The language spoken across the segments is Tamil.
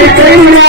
I'm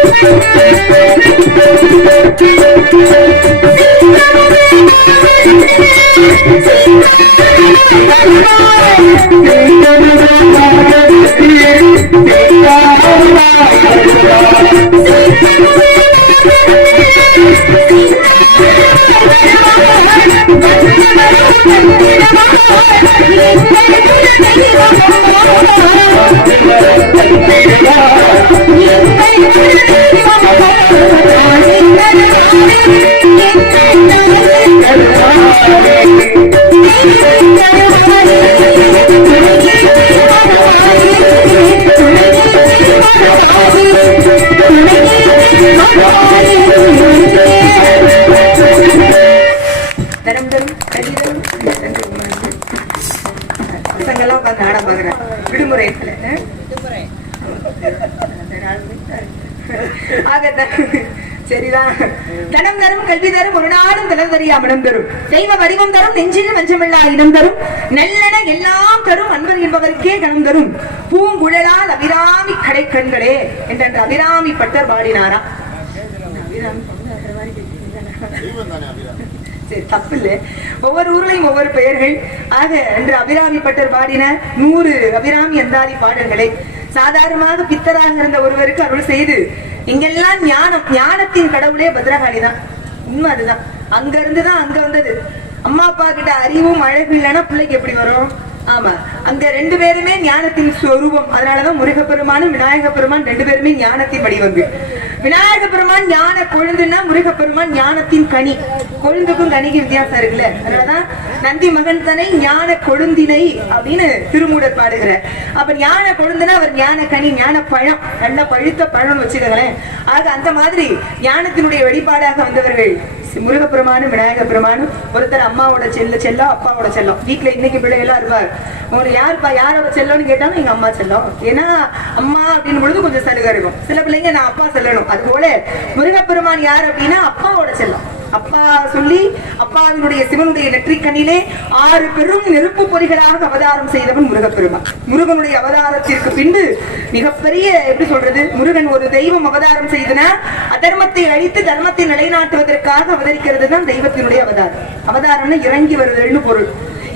தரம் த- சரிதான். தனம் தரும் கல்வி தரும் ஒரு நாளும் தலம் தரியா மனம் தரும். தெய்வ வடிவம் தரும் நெஞ்சில் வஞ்சமில்லா இடம் தரும். நல்லன எல்லாம் தரும் அன்பர் என்பவருக்கே கணம் தரும். பூங்குழலால் அபிராமி கடை கண்களே என்ற அபிராமி பட்டர் பாடினாரா? அபிராமி? சரி தப்பு ஒவ்வொரு ஊர்லையும் ஒவ்வொரு பெயர்கள். ஆக என்று அபிராமி பட்டர் பாடின நூறு அபிராமி அந்தாதி பாடல்களை சாதாரணமாக பித்தராக இருந்த ஒருவருக்கு அருள் செய்து இங்கெல்லாம் ஞானம் ஞானத்தின் கடவுளே பத்ரகாளி தான் உண்மை அதுதான். அங்க இருந்துதான் அங்க வந்தது. அம்மா அப்பா கிட்ட அறிவும் அழகு இல்லைன்னா பிள்ளைக்கு எப்படி வரும்? ஆமா. அந்த ரெண்டு பேருமே ஞானத்தின் ஸ்வரூபம் அதனாலதான் முருகப்பெருமானும் விநாயக பெருமான் ரெண்டு பேருமே ஞானத்தின் வடிவங்கள். விநாயக பெருமான் ஞான கொழுந்துன்னா முருகப்பெருமான் ஞானத்தின் கனி. கொழுந்துக்கும் கனிக்கு வித்தியாசம் இருக்குல்ல. அதனாலதான் நந்தி மகன் தனை ஞான கொழுந்தினை அப்படின்னு திருமூடர் பாடுகிற அப்ப ஞான கொழுந்துனா அவர் ஞான கனி ஞான பழம். நல்ல பழுத்த பழம் வச்சுக்கங்களேன். ஆக அந்த மாதிரி ஞானத்தினுடைய வெளிப்பாடாக வந்தவர்கள் முருகப்பெருமானும் விநாயக பெருமானும் ஒருத்தர் அம்மாவோட செல்ல செல்லம் அப்பாவோட செல்லம். வீட்டுல இன்னைக்கு பிள்ளை இருப்பார். உங்களுக்கு யாருப்பா யாரோட செல்லம்னு கேட்டாலும் எங்க அம்மா செல்லம். ஏன்னா அம்மா அப்படின்னு பொழுது கொஞ்சம் சலுகை இருக்கும். சில பிள்ளைங்க நான் அப்பா செல்லணும். அது போல முருகப்பெருமான் யார் அப்படின்னா அப்பாவோட செல்லம். அப்பா சொல்லி அப்பாவினுடைய சிவனுடைய நெற்றிக்கண்ணிலே ஆறு பெரும் நெருப்பு பொறிகளாக அவதாரம் செய்தவன் முருகப்பெருமான். முருகனுடைய அவதாரத்திற்கு பின்பு மிகப்பெரிய எப்படி சொல்றது முருகன் ஒரு தெய்வம் அவதாரம் செய்தனா அதர்மத்தை அழித்து தர்மத்தை நிலைநாட்டுவதற்காக அவதரிக்கிறது தான் தெய்வத்தினுடைய அவதாரம். அவதாரம்னு இறங்கி வருதல்னு பொருள்.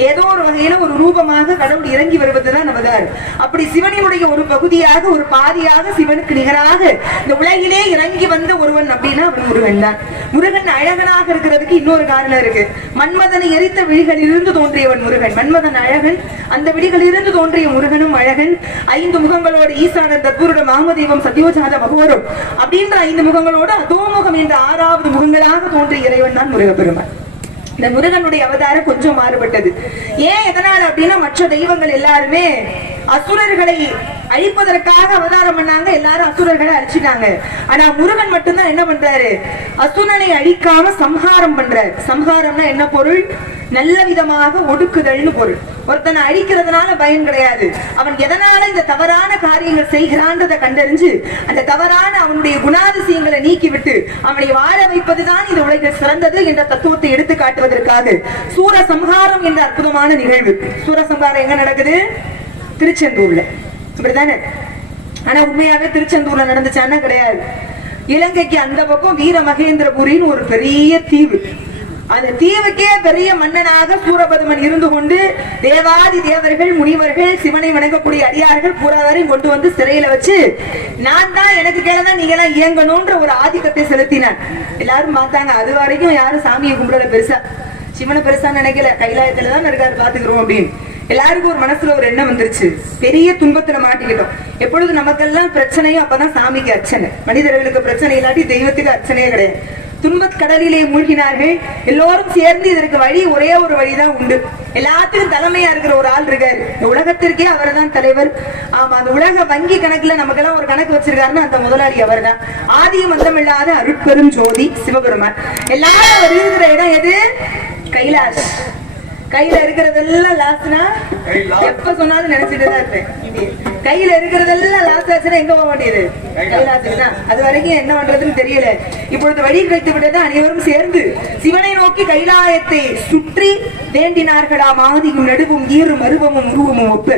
ஏதோ ஒரு வகையில ஒரு ரூபமாக கடவுள் இறங்கி வருவதுதான் நமதார். அப்படி சிவனினுடைய ஒரு பகுதியாக ஒரு பாதியாக சிவனுக்கு நிகராக இந்த உலகிலே இறங்கி வந்த ஒருவன் அப்படின்னா அவன் முருகன் தான். முருகன் அழகனாக இருக்கிறதுக்கு இன்னொரு காரணம் இருக்கு. மன்மதனை எரித்த விழிகளிலிருந்து தோன்றியவன் முருகன். மன்மதன் அழகன். அந்த விழிகளிலிருந்து தோன்றிய முருகனும் அழகன். ஐந்து முகங்களோடு ஈசானன் தற்புருட மாமதேவம் சத்யோஜாத மகோரம். அப்படின்ற ஐந்து முகங்களோடு அதோமுகம் என்ற ஆறாவது முகங்களாக தோன்றிய இறைவன் தான் முருகப்பெருமான். இந்த முருகனுடைய அவதாரம் கொஞ்சம் மாறுபட்டது. ஏன் எதனால அப்படின்னா மற்ற தெய்வங்கள் எல்லாருமே அசுரர்களை அழிப்பதற்காக அவதாரம் பண்ணாங்க. எல்லாரும் அசுரர்களை அழிச்சிட்டாங்க. ஆனா முருகன் மட்டும்தான் என்ன பண்றாரு? அசுரனை அழிக்காம சம்ஹாரம் பண்றாரு. சம்ஹாரம்னா என்ன பொருள்? நல்ல விதமாக ஒடுக்குதல்னு பொருள். ஒருத்தனை அழிக்கிறதுனால பயன் கிடையாது. அவன் எதனால இந்த தவறான காரியங்கள் செய்கிறான்றதை கண்டறிஞ்சு அந்த தவறான அவனுடைய குணாதிசயங்களை நீக்கிவிட்டு அவனை வாழ வைப்பதுதான் இந்த உலகில் சிறந்தது என்ற தத்துவத்தை எடுத்து காட்டுவதற்காக சூரசம்ஹாரம் என்ற அற்புதமான நிகழ்வு. சூரசம்ஹாரம் எங்க நடக்குது? திருச்செந்தூர்ல. இப்படிதானே ஆனா உண்மையாவே திருச்செந்தூர்ல நடந்துச்சான்னா கிடையாது. இலங்கைக்கு அந்த பக்கம் வீர மகேந்திரபுரின்னு ஒரு பெரிய தீவு. அந்த தீவுக்கே பெரிய மன்னனாக சூரபதுமன் இருந்து கொண்டு தேவாதி தேவர்கள் முனிவர்கள் சிவனை வணங்கக்கூடிய அடியார்கள் பூராவரையும் கொண்டு வந்து சிறையில வச்சு நான் தான் எனக்கு கேளதான் நீங்க எல்லாம் இயங்கணும்ன்ற ஒரு ஆதிக்கத்தை செலுத்தினான் எல்லாரும் பார்த்தாங்க. அது வரைக்கும் யாரும் சாமியை கும்பிடல பெருசா. சிவனை பெருசா நினைக்கல. கைலாயத்துலதான் இருக்காரு பாத்துக்கிறோம் அப்படின்னு. எல்லாருக்கும் ஒரு மனசுல ஒரு எண்ணம் வந்துருச்சு. பெரிய துன்பத்துல மாட்டிக்கிட்டோம். எப்பொழுது நமக்கெல்லாம் பிரச்சனையும் அப்பதான் சாமிக்கு அர்ச்சனை. மனிதர்களுக்கு பிரச்சனை இல்லாட்டி தெய்வத்துக்கு அர்ச்சனையே கிடையாது. துன்பத் கடலிலே மூழ்கினார்கள். எல்லோரும் சேர்ந்து இதற்கு வழி ஒரே ஒரு வழிதான் உண்டு. எல்லாத்துக்கும் தலைமையா இருக்கிற ஒரு ஆள் இருக்காரு. இந்த உலகத்திற்கே அவர்தான் தலைவர். ஆமா அந்த உலக வங்கி கணக்குல நமக்கெல்லாம் ஒரு கணக்கு வச்சிருக்காருன்னா அந்த முதலாளி அவர்தான். ஆதியும் மந்தமில்லாத அருட்பெரும் ஜோதி சிவபெருமான். எல்லாரும் அவர் இருக்கிற இடம் எது? கைலாஷ். கையில இருக்கிறதெல்லாம் லாஸ்ட்னா எப்ப சொன்னாலும் நினைச்சிட்டு தான் இருப்பேன். கையில இருக்கிறதெல்லாம் லாஸ்ட் ஆச்சுன்னா எங்க போக வேண்டியது கைலாசுக்கு தான் அது வரைக்கும் என்ன பண்றதுன்னு தெரியல. இப்பொழுது வழி கிடைத்து விட்டது அனைவரும் சேர்ந்து சிவனை நோக்கி கைலாயத்தை சுற்றி வேண்டினார்களாம் ஆதியும் நடுவும் ஈரும் அருவமும் உருவமும் ஒப்பு.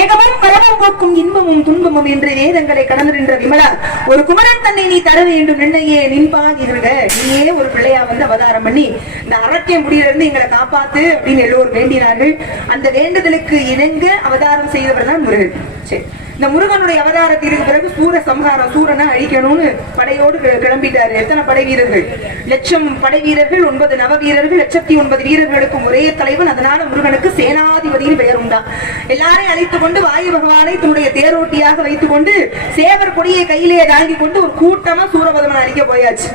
ஏகமும் பரவம் போக்கும் இன்பமும் துன்பமும் என்று வேதங்களை கடந்து நின்ற விமலா ஒரு குமரன் தன்னை நீ தர வேண்டும் நின்னையே நின்பான் இருக நீயே ஒரு பிள்ளையா வந்து அவதாரம் பண்ணி இந்த அரக்கிய முடியிலிருந்து எங்களை காப்பாத்து அப்படின்னு எல்லோரும் வேண்டினார்கள். அந்த வேண்டுதலுக்கு இணங்க அவதாரம் செய்தவர் தான் முருகன். சரி. இந்த முருகனுடைய அவதாரத்திற்கு பிறகு சூர சம்ஹாரம் சூரனை அழிக்கணும்னு படையோடு கிளம்பிட்டாரு. எத்தனை படை வீரர்கள்? லட்சம் படை வீரர்கள் ஒன்பது நவ வீரர்கள் லட்சத்தி ஒன்பது வீரர்களுக்கும் ஒரே தலைவன். அதனால முருகனுக்கு சேனாதிபதியின் பெயர் உண்டா. எல்லாரையும் அழைத்துக் கொண்டு வாயு பகவானை தன்னுடைய தேரோட்டியாக வைத்துக் கொண்டு சேவர் கொடியை கையிலே தாங்கி கொண்டு ஒரு கூட்டமா சூரபதமன் அழிக்க போயாச்சு.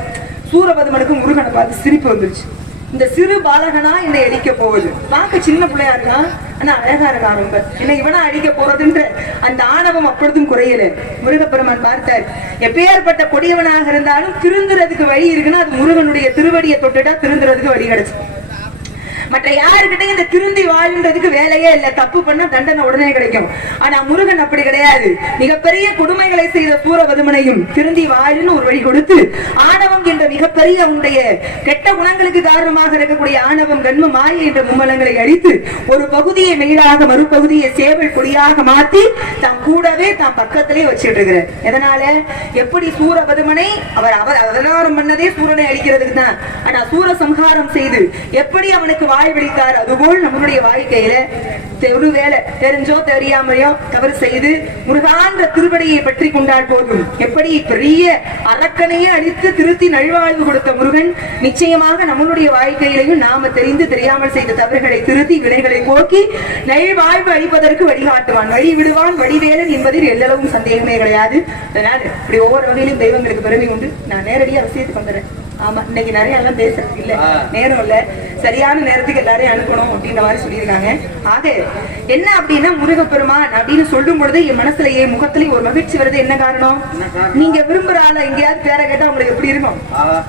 சூரபதமனுக்கு முருகனை பார்த்து சிரிப்பு வந்துருச்சு. இந்த சிறு பாலகனா என்னை அடிக்க போகுது. பார்க்க சின்ன பிள்ளையா இருக்கான் ஆனா அழகா இருக்கா ரொம்ப. என்ன இவனா அடிக்க போறதுன்ற அந்த ஆணவம் அப்பொழுதும் குறையல. முருகப்பெருமான் பார்த்தார் எப்பேற்பட்ட கொடியவனாக இருந்தாலும் திருந்துறதுக்கு வழி இருக்குன்னா அது முருகனுடைய திருவடியை தொட்டுட்டா திருந்துறதுக்கு வழி கிடைச்சு மற்ற யாருக்கிட்டையும் இந்த திருந்தி வாழ்ன்றதுக்கு வேலையே இல்லை. தப்பு பண்ண தண்டனை உடனே கிடைக்கும். ஆனா முருகன் அப்படி கிடையாது. மிகப்பெரிய கொடுமைகளை செய்த சூரபதுமனையும் திருந்தி வாழுன்னு ஒரு வழி கொடுத்து ஆணவம் என்ற மிகப்பெரிய உன்னுடைய கெட்ட குணங்களுக்கு காரணமாக இருக்கக்கூடிய ஆணவம் கண்ம மாய என்ற மும்மலங்களை அழித்து ஒரு பகுதியை மெயிலாக மறுபகுதியை சேவல் கொடியாக மாத்தி தான் கூடவே தான் பக்கத்திலே வச்சிட்டு இருக்கிறார். எதனால? எப்படி சூரபதுமனை அவர் அவர் அவதாரம் பண்ணதே சூரனை அழிக்கிறதுக்கு தான். ஆனா சூர சம்ஹாரம் செய்து எப்படி அவனுக்கு வாழ்வழித்தார் அதுபோல் நம்மளுடைய வாழ்க்கையில ஒரு வேலை தெரிஞ்சோ தெரியாமையோ தவறு செய்து முருகான்ற திருவடியை பற்றி கொண்டால் போதும். எப்படி பெரிய அரக்கனையே அழித்து திருத்தி நல்வாழ்வு கொடுத்த முருகன் நிச்சயமாக நம்மளுடைய வாழ்க்கையிலையும் நாம தெரிந்து தெரியாமல் செய்த தவறுகளை திருத்தி வினைகளை போக்கி நல்வாழ்வு அளிப்பதற்கு வழிகாட்டுவான். வழி விடுவான் வழிவேலன் என்பதில் எல்லளவும் சந்தேகமே கிடையாது. அதனால இப்படி ஒவ்வொரு வகையிலும் தெய்வங்களுக்கு பெருமை உண்டு. நான் நேரடியாக விஷயத்துக்கு வந்துடுறேன். ஆமா இன்னைக்கு நிறைய எல்லாம் பேசுறது இல்ல. நேரம் இல்ல. சரியான நேரத்துக்கு எல்லாரையும் அனுப்பணும் அப்படின்ற மாதிரி சொல்லியிருக்காங்க. ஆக என்ன அப்படின்னா முருகப்பெருமான் அப்படின்னு சொல்லும் பொழுது என் மனசுல என் முகத்திலேயே ஒரு மகிழ்ச்சி வருது. என்ன காரணம்? நீங்க விரும்புற ஆள எங்கேயாவது பேரை கேட்டா உங்களுக்கு எப்படி இருக்கும்?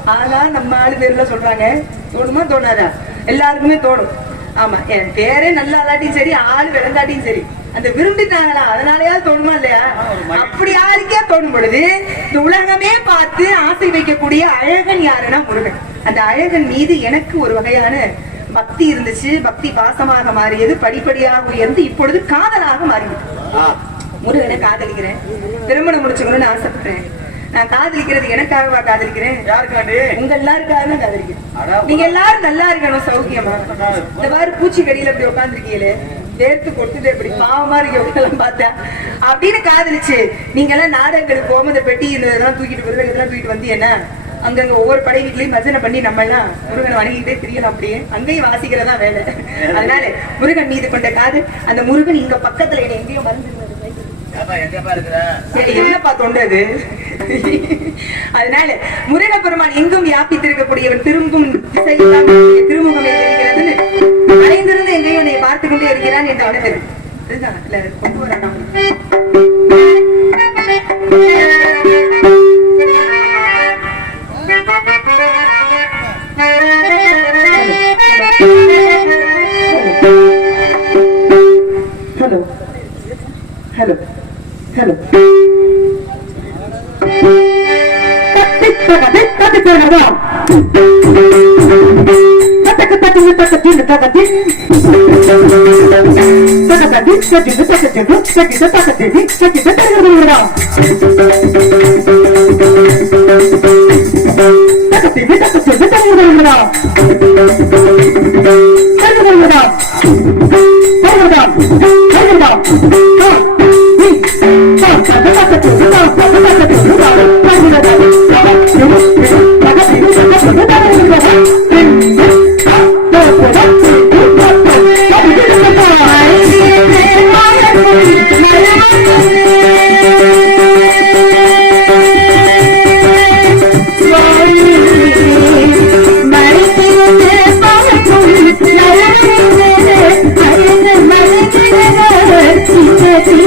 ஆனா நம்ம ஆளு பேர்ல சொல்றாங்க. தோணுமா? தோணாதா? எல்லாருக்குமே தோணும். ஆமா என் பேரே நல்ல ஆளாட்டியும் சரி ஆளு விளங்காட்டியும் சரி. அந்த விரும்பிட்டாங்களா? அதனாலயாவது தோணுமா இல்லையா? அப்படி யாருக்கே தோணும் பொழுது இந்த உலகமே பார்த்து ஆசை வைக்கக்கூடிய அழகன் யாருன்னா முருகன். அந்த அழகன் மீது எனக்கு ஒரு வகையான பக்தி இருந்துச்சு. பக்தி பாசமாக மாறியது. படிப்படியாக உயர்ந்து இப்பொழுது காதலாக மாறிவிட்டது. முருகனை காதலிக்கிறேன். திருமணம் முடிச்சுக்கணும்னு ஆசைப்படுறேன். நான் காதலிக்கிறது எனக்காகவா காதலிக்கிறேன்? யாருக்காண்டி? உங்க எல்லாருக்காக தான் காதலிக்கிறேன். நீங்க எல்லாரும் நல்லா இருக்கணும் சௌக்கியமா. இந்த மாதிரி பூச்சி கடியில இப்படி உட்காந்துருக்கீங்களே வேர்த்து கொட்டுது இப்படி பாவமா இருக்கு உங்களெல்லாம் பார்த்தா. அப்படின்னு காதலிச்சு. நீங்க எல்லாம் நாடகங்களுக்கு போகாம இந்த பெட்டி இந்த இதெல்லாம் தூக்கிட்டு வருது இதெல்லாம் தூக்கிட்டு வந்து என்ன? அங்கங்க ஒவ்வொரு படை வீட்லயும் பஜனை பண்ணி நம்ம எல்லாம் முருகனை வணங்கிட்டே தெரியலாம் அப்படியே. அங்கேயும் வாசிக்கிறதா வேலை. அதனால முருகன் மீது கொண்ட காதல் அந்த முருகன் இங்க பக்கத்துல என்னை எங்கேயோ மறந்து ஏப்பா எங்கப்பா இருக்கிற? ஏய், என்னப்பா தொண்டு அது? அதனால முருகப்பெருமான் எங்கும் வியாபித்திருக்கக்கூடியவன் திரும்பும் திசையெல்லாம் அவனுடைய திருமுகமே సకిత సకతి సకిత సకతి సకిత తరగబడుగా సకతి సకతి తరగబడుగా తరగబడుగా తరగబడుగా తరగబడుగా సకత సకతి సకత సకతి తరగబడుగా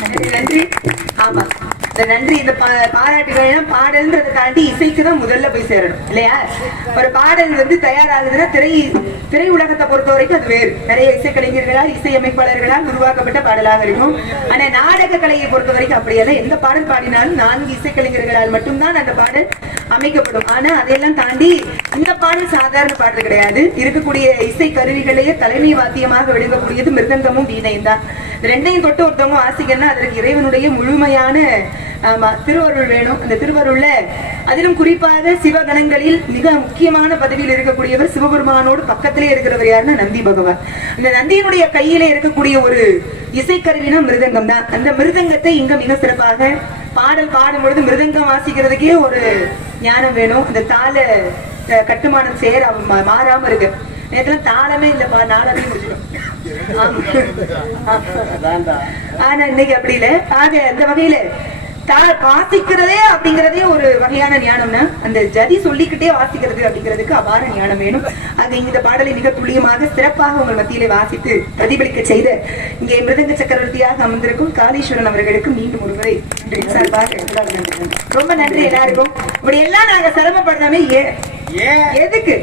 happy 好马上 இந்த நன்றி இந்த பா- பாராட்டுகள் பாடல்ன்றதை தாண்டி இசைக்கு தான் முதல்ல போய் சேரணும் இல்லையா? ஒரு பாடல் வந்து தயாராகுதுன்னா திரை திரை உலகத்தை பொறுத்த வரைக்கும் அது வேறு. நிறைய இசைக்கலைஞர்களால் இசையமைப்பாளர்களால் உருவாக்கப்பட்ட பாடலாக இருக்கும். ஆனா நாடக கலையை பொறுத்த வரைக்கும் அப்படியல்ல. எந்த பாடல் பாடினாலும் நான்கு இசைக்கலைஞர்களால் மட்டும்தான் அந்த பாடல் அமைக்கப்படும். ஆனா அதையெல்லாம் தாண்டி இந்த பாடல் சாதாரண பாடல் கிடையாது. இருக்கக்கூடிய இசை கருவிகளையே தலைமை வாத்தியமாக விளங்கக்கூடியது மிருதங்கமும் வீணையும் தான். ரெண்டையும் தொட்டு ஒருத்தவங்க வாசிக்கணும்னா அதற்கு இறைவனுடைய முழுமையான ஆமா திருவருள் வேணும். அந்த திருவருள்ல அதிலும் குறிப்பாக சிவகணங்களில் மிக முக்கியமான பதவியில் இருக்கக்கூடியவர் சிவபெருமானோடு பக்கத்திலே இருக்கிறவர் யாருன்னா நந்தி பகவான். அந்த நந்தியினுடைய கையிலே இருக்கக்கூடிய ஒரு இசைக்கருவினா மிருதங்கம் தான். அந்த மிருதங்கத்தை இங்க மிக சிறப்பாக பாடல் பாடும் பொழுது மிருதங்கம் வாசிக்கிறதுக்கே ஒரு ஞானம் வேணும். அந்த தாள கட்டுமானம் சேர மாறாம இருக்கு. நேத்துல தாளமே இல்லப்பா நாளாவே முடிச்சிடும் ஆனா இன்னைக்கு அப்படி இல்ல. ஆக அந்த வகையில வாசிக்கிறதே அப்படிங்கறதே ஒரு வகையான ஞானம்னா அந்த ஜதி சொல்லிக்கிட்டே வாசிக்கிறது அப்படிங்கிறதுக்கு அபார ஞானம் வேணும். அது இந்த பாடலை மிக துல்லியமாக சிறப்பாக உங்கள் மத்தியிலே வாசித்து பிரதிபலிக்க செய்த இங்கே மிருதங்க சக்கரவர்த்தியாக அமர்ந்திருக்கும் காளீஸ்வரன் அவர்களுக்கு மீண்டும் நன்றி. சார்பாக. ரொம்ப நன்றி எல்லாருக்கும். இப்படி எல்லாம் நாங்க சிரமப்படுறோமே எதுக்கு?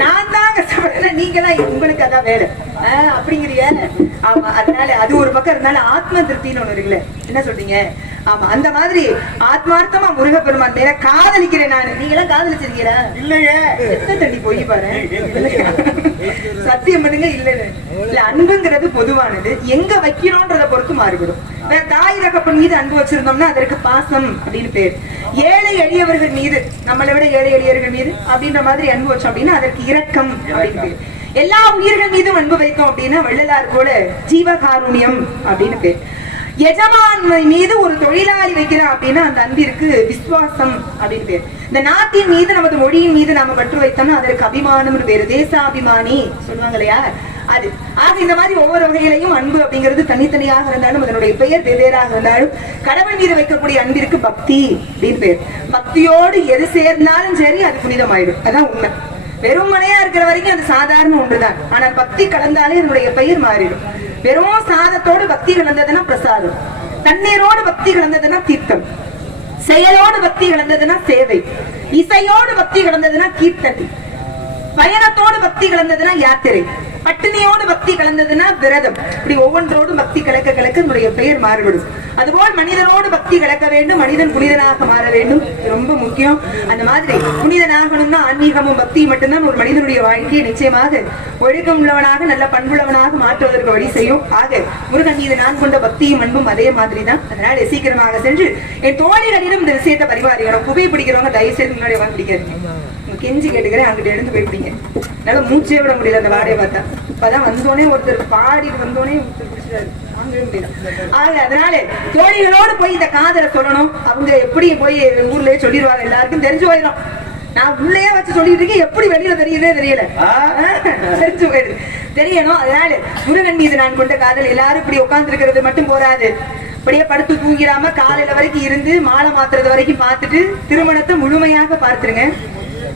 நான் தான் கஷ்டப்படுறேன் நீங்களாம் உங்களுக்கு அதான் வேலை. அப்படிங்கிறிய? ஆமா அதனால அது ஒரு பக்கம் இருந்தாலும் ஆத்ம திருப்தின்னு ஒண்ணு இருக்குல்ல. என்ன சொல்றீங்க? ஆமா அந்த மாதிரி ஆத்மார்த்தமா முருகப்பெருமான் மேல காதலிக்கிறேன் நானு. நீங்க எல்லாம் காதலிச்சிருக்கீங்களா? இல்லையே. எத்தனை தண்ணி போய் பாரு. சத்தியம் பண்ணுங்க இல்லன்னு. இல்ல அன்புங்கிறது பொதுவானது. எங்க வைக்கிறோன்றத பொறுத்து மாறுபடும் வேற தாய் தகப்பன் மீது அன்பு வச்சிருந்தோம்னா அதற்கு பாசம் அப்படின்னு பேர். ஏழை எளியவர்கள் மீது நம்மளை விட ஏழை எளியவர்கள் மீது அப்படின்ற மாதிரி அன்பு வச்சோம் அப்படின்னா அதற்கு இரக்கம் அப்படின்னு பேர். எல்லா உயிர்கள் மீதும் அன்பு வைத்தோம் அப்படின்னா வள்ளலார் போல ஜீவகாருண்யம் அப்படின்னு பேர். எஜமான் மீது ஒரு தொழிலாளி வைக்கிறான் அப்படின்னா அந்த அன்பிற்கு விசுவாசம் அப்படின்னு பேர். இந்த நாட்டின் மீது நமது மொழியின் மீது நாம பற்று வைத்தோம்னா அதற்கு அபிமானம்னு பேரு. தேசாபிமானி சொல்லுவாங்க இல்லையா? அது. ஆக இந்த மாதிரி ஒவ்வொரு வகையிலையும் அன்பு அப்படிங்கிறது தனித்தனியாக இருந்தாலும் அதனுடைய பெயர் வெவ்வேறாக இருந்தாலும் கடவுள் மீது வைக்கக்கூடிய அன்பிற்கு பக்தி அப்படின்னு பேர். பக்தியோடு எது சேர்ந்தாலும் சரி அது புனிதமாயிடும். அதான் உண்மை. வெறுமனையா இருக்கிற வரைக்கும் அது சாதாரண ஒன்றுதான். ஆனா பக்தி கலந்தாலே அதனுடைய பெயர் மாறிடும். வெறும் சாதத்தோடு பக்தி கலந்ததுன்னா பிரசாதம். தண்ணீரோடு பக்தி கலந்ததுன்னா தீர்த்தம். செயலோடு பக்தி கலந்ததுன்னா சேவை. இசையோடு பக்தி கலந்ததுன்னா கீர்த்தனை. பயணத்தோடு பக்தி கலந்ததுன்னா யாத்திரை. பட்டினியோடு பக்தி கலந்ததுன்னா விரதம். இப்படி ஒவ்வொன்றோடு பக்தி கலக்க கலக்க நம்முடைய பெயர் மாறுபடும். அதுபோல் மனிதனோடு பக்தி கலக்க வேண்டும் மனிதன் புனிதனாக மாற வேண்டும். ரொம்ப முக்கியம். அந்த மாதிரி புனிதனாகணும்னா ஆன்மீகமும் பக்தி மட்டும்தான் ஒரு மனிதனுடைய வாழ்க்கையை நிச்சயமாக ஒழுக்கம் உள்ளவனாக நல்ல பண்புள்ளவனாக மாற்றுவதற்கு வழி செய்யும். ஆக முருகன் மீது நான் கொண்ட பக்தியும் அன்பும் அதே மாதிரி தான் அதனால சீக்கிரமாக சென்று என் தோழிகளிடம் இந்த விஷயத்தை பரிமாறிக்கணும். புகை பிடிக்கிறவங்க தயவு செய்து முன்னாடி வந்து பிடிக்கிறேன் கெஞ்சி கேட்டுக்கிறேன் அங்கிட்ட எழுந்து போய் பிடிங்க என்னால மூச்சே விட முடியல அந்த வாடையை பார்த்தா. அப்பதான் வந்தோடனே ஒருத்தர் பாடிட்டு வந்தோடனே ஒருத்தர் ஆக அதனால தோழிகளோடு போய் இந்த காதலை சொல்லணும். அவங்க எப்படி போய் ஊர்லயே சொல்லிடுவாங்க எல்லாருக்கும் தெரிஞ்சு போயிடும் நான் உள்ளேயே வச்சு சொல்லிட்டு இருக்கேன். எப்படி வெளியில தெரியுதே தெரியல? தெரிஞ்சு போயிடுது. தெரியணும். அதனால முருகன் மீது நான் கொண்ட காதல் எல்லாரும் இப்படி உட்கார்ந்து இருக்கிறது மட்டும் போராது அப்படியே படுத்து தூங்கிடாம காலையில வரைக்கும் இருந்து மாலை மாத்துறது வரைக்கும் பார்த்துட்டு திருமணத்தை முழுமையாக பார்த்துருங்க.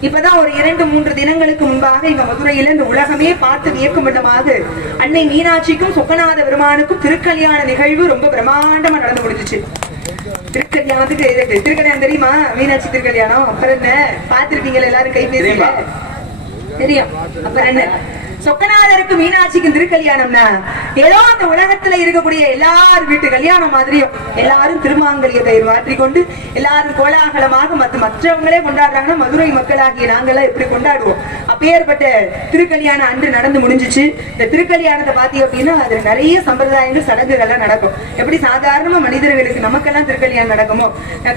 இப்பதான் ஒரு இரண்டு மூன்று தினங்களுக்கு முன்பாக எங்க மதுரையில இந்த உலகமே பார்த்து வியக்கும் விதமாக அன்னை மீனாட்சிக்கும் சொக்கநாத பெருமானுக்கும் திருக்கல்யாண நிகழ்வு ரொம்ப பிரம்மாண்டமா நடந்து முடிஞ்சுச்சு. திருக்கல்யாணத்துக்கு இதுக்கு திருக்கல்யாணம் தெரியுமா? மீனாட்சி திருக்கல்யாணம். அப்புறம் என்ன? பார்த்திருப்பீங்களா எல்லாரும் கை பேசுங்க தெரியுமா? தெரியும். அப்புறம் என்ன? சொக்கநாதருக்கு மீனாட்சிக்கும் திருக்கல்யாணம்னா? ஏதோ அந்த உலகத்துல இருக்கக்கூடிய எல்லார் வீட்டு கல்யாணம் மாதிரியும் எல்லாரும் திருமாங்கல்யத்தை மாற்றிக்கொண்டு எல்லாரும் கோலாகலமாக மத்த மற்றவங்களே கொண்டாடுறாங்கன்னா மதுரை மக்களாகிய நாங்கெல்லாம் எப்படி கொண்டாடுவோம்? அப்பேற்பட்ட திருக்கல்யாணம் அன்று நடந்து முடிஞ்சுச்சு. இந்த திருக்கல்யாணத்தை பாத்தீங்க அப்படின்னா அதுல நிறைய சம்பிரதாயங்கள் சடங்குகள்லாம் நடக்கும். எப்படி சாதாரணமா மனிதர்களுக்கு நமக்கெல்லாம் திருக்கல்யாணம் நடக்குமோ?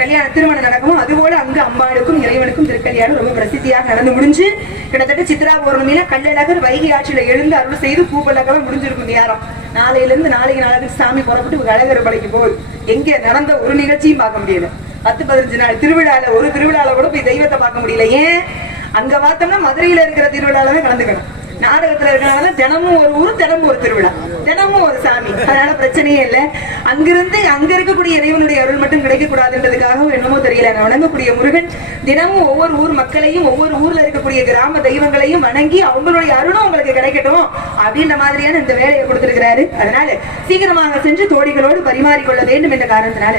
கல்யாணம் திருமணம் நடக்குமோ? அதுபோல அங்கு அம்பாளுக்கும் இறைவனுக்கும் திருக்கல்யாணம் ரொம்ப பிரசித்தியாக நடந்து முடிஞ்சு கிட்டத்தட்ட சித்ரா பௌர்ணமியில கள்ளழகர் வைகை ஆட்சியில எழுந்து அருள் செய்து பூப்பல்லகவா முடிஞ்சிருக்கும் நேரம். நாளையில இருந்து நாளைக்கு நாளைக்கு சாமி புறப்பட்டு கழகர் படைக்கு போய் எங்க நடந்த ஒரு நிகழ்ச்சியும் பார்க்க முடியல. பத்து பதினஞ்சு நாள் திருவிழால ஒரு திருவிழால கூட போய் தெய்வத்தை பார்க்க முடியல. ஏன்? அங்க பார்த்தோம்னா மதுரையில இருக்கிற திருவிழால தான் கலந்துக்கணும். நாடகத்துல இருக்கிறனால தினமும் ஒரு ஊர் தினமும் ஒரு திருவிழா. தினமும் ஒரு சாமி. அதனால பிரச்சனையே இல்ல. அங்கிருந்து அங்க இருக்கக்கூடிய இறைவனுடைய அருள் மட்டும் கிடைக்க கூடாதுன்றதுக்காக என்னமோ தெரியல. நான் வணங்கக்கூடிய முருகன் தினமும் ஒவ்வொரு ஊர் மக்களையும் ஒவ்வொரு ஊர்ல இருக்கக்கூடிய கிராம தெய்வங்களையும் வணங்கி அவங்களுடைய அருளும் உங்களுக்கு கிடைக்கட்டும் அப்படின்ற மாதிரியான இந்த வேலையை கொடுத்திருக்கிறாரு. அதனால சீக்கிரமாக சென்று தோழிகளோடு பரிமாறிக்கொள்ள வேண்டும் என்ற காரணத்தினால